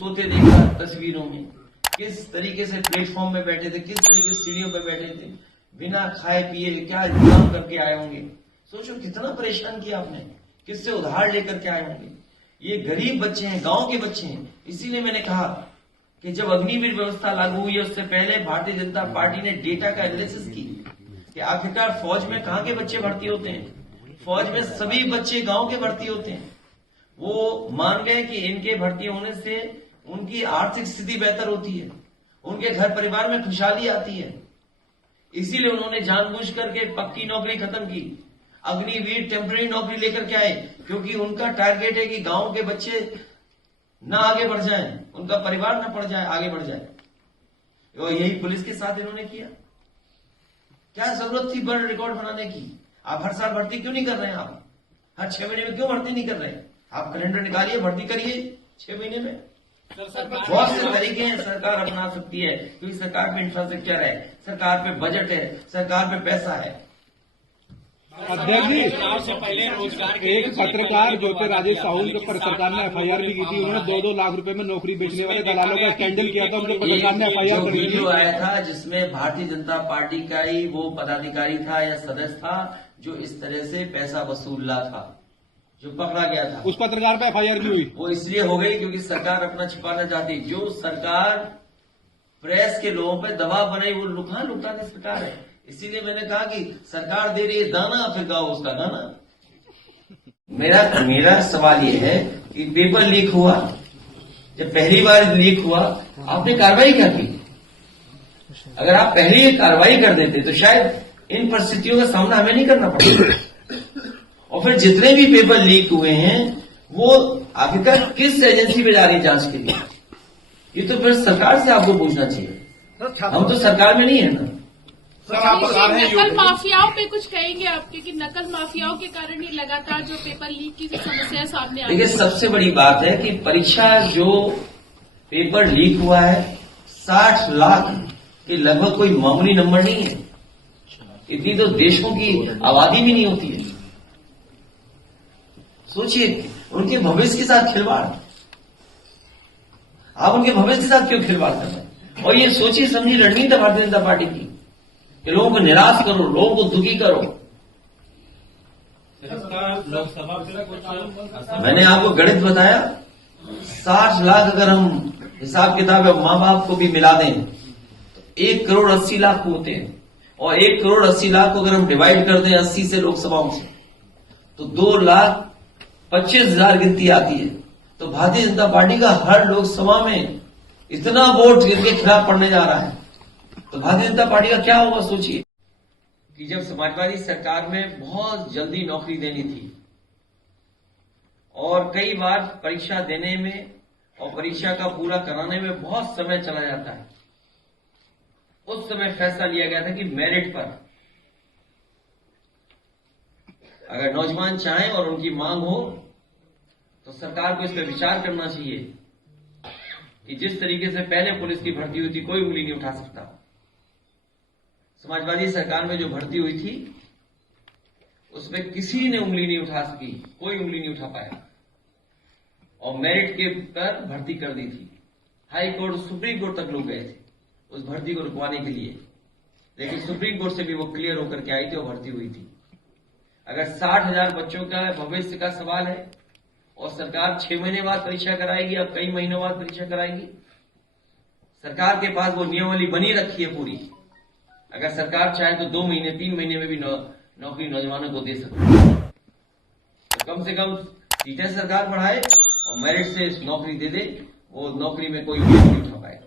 सोते देखा तस्वीरों में, किस तरीके से प्लेटफॉर्म में बैठे थे, किस तरीके से सीढ़ियों पे बैठे थे, बिना खाए पिए क्या इंतजाम करके आए होंगे। सोचो कितना परेशान किया आपने, किससे उधार लेकर के आए होंगे। ये गरीब बच्चे हैं, गांव के बच्चे हैं। इसीलिए मैंने कहा कि जब अग्निवीर व्यवस्था लागू हुई है उससे पहले भारतीय जनता पार्टी ने डेटा का एनालिसिस की कि आखिरकार फौज में कहां के बच्चे भर्ती होते हैं। फौज में सभी बच्चे गांव के भर्ती होते हैं। वो मान गए कि इनके भर्ती होने से उनकी आर्थिक स्थिति बेहतर होती है, उनके घर परिवार में खुशहाली आती है। इसीलिए उन्होंने जानबूझ करके पक्की नौकरी खत्म की, अग्निवीर टेम्पररी नौकरी लेकर के आए, क्योंकि उनका टारगेट है कि गांव के बच्चे ना आगे बढ़ जाएं, उनका परिवार ना पड़ जाए, आगे बढ़ जाए। और यही पुलिस के साथ इन्होंने किया। क्या जरूरत थी बर्ड रिकॉर्ड बनाने की? आप हर साल भर्ती क्यों नहीं कर रहे हैं? आप हर 6 महीने में क्यों भर्ती नहीं कर रहे हैं? आप कैलेंडर निकालिए, भर्ती करिए 6 महीने में। बहुत से तरीके हैं सरकार अपना सकती है, क्योंकि सरकार पे इंफ्रास्ट्रक्चर है, सरकार पे बजट है, सरकार पे पैसा है। अध्यक्ष जी, एक पत्रकार जो थे राजेश साहू के पर सरकार ने एफआईआर भी की थी। उन्होंने 2-2 लाख रुपए में नौकरी बेचने वाले दलालों का स्कैंडल किया था। उनके पर सरकार ने एफआईआर कर दी। वीडियो आया था जिसमें भारतीय जनता पार्टी का ही वो पदाधिकारी था या सदस्य था जो इस तरह से पैसा वसूल रहा था, जो पकड़ा गया था। उस पत्रकार पे एफआईआर भी हुई। वो इसलिए हो गई क्योंकि सरकार अपना छिपाना चाहती। जो सरकार प्रेस के लोगों पे दबाव बनाई वो लुटाने सरकार है। इसीलिए मैंने कहा कि सरकार दे रही है दाना, फिर गाओ उसका गाना। मेरा सवाल ये है कि पेपर लीक हुआ, जब पहली बार लीक हुआ आपने कार्रवाई क्या की? अगर आप पहली कार्रवाई कर देते तो शायद इन परिस्थितियों का सामना हमें नहीं करना पड़ता। और फिर जितने भी पेपर लीक हुए हैं वो आखिरकार किस एजेंसी में जा रही है जांच के लिए? ये तो फिर सरकार से आपको पूछना चाहिए। हम तो सरकार में नहीं है ना। नकल माफियाओं पे कुछ कहेंगे आपके कि नकल माफियाओं के कारण ही लगातार जो पेपर लीक की समस्या सामने आ रही है? देखिए, सबसे बड़ी बात है कि परीक्षा जो पेपर लीक हुआ है 60 लाख के लगभग कोई मामूली नंबर नहीं है। इतनी तो देशों की आबादी भी नहीं होती है। सोचिए, उनके भविष्य के साथ खिलवाड़। आप उनके भविष्य के साथ क्यों खिलवाड़ कर रहे हैं? और ये सोचिए समझी रणनीति है भारतीय जनता पार्टी की कि लोगों को निराश करो, लोगों को दुखी करो। मैंने आपको गणित बताया, 60 लाख अगर हम हिसाब किताब माँ बाप को भी मिला दें तो 1 करोड़ 80 लाख होते हैं। और 1 करोड़ 80 लाख को अगर हम डिवाइड कर दें 80 से लोकसभाओं से तो 2,25,000 गिनती आती है। तो भारतीय जनता पार्टी का हर लोकसभा में इतना वोट इनके खिलाफ पड़ने जा रहा है, तो भारतीय जनता पार्टी का क्या होगा? सोचिए कि जब समाजवादी सरकार में बहुत जल्दी नौकरी देनी थी और कई बार परीक्षा देने में और परीक्षा का पूरा कराने में बहुत समय चला जाता है, उस समय फैसला लिया गया था कि मेरिट पर अगर नौजवान चाहें और उनकी मांग हो तो सरकार को इस पर विचार करना चाहिए कि जिस तरीके से पहले पुलिस की भर्ती हुई थी कोई उंगली नहीं उठा सकता। समाजवादी सरकार में जो भर्ती हुई थी उसमें किसी ने उंगली नहीं उठा सकी, कोई उंगली नहीं उठा पाया और मेरिट के पर भर्ती कर दी थी। हाई कोर्ट, सुप्रीम कोर्ट तक लोग गए थे उस भर्ती को रुकवाने के लिए, लेकिन सुप्रीम कोर्ट से भी वो क्लियर होकर के आई थी और भर्ती हुई थी। अगर 60,000 बच्चों का भविष्य का सवाल है और सरकार 6 महीने बाद परीक्षा कराएगी, अब कई महीनों बाद परीक्षा कराएगी, सरकार के पास वो नियमावली बनी रखी है पूरी। अगर सरकार चाहे तो 2 महीने 3 महीने में भी नौकरी नौजवानों को दे सकती है। तो कम से कम सीटें सरकार बढ़ाए और मेरिट से नौकरी दे दे, वो नौकरी में कोई नहीं उठा पाए।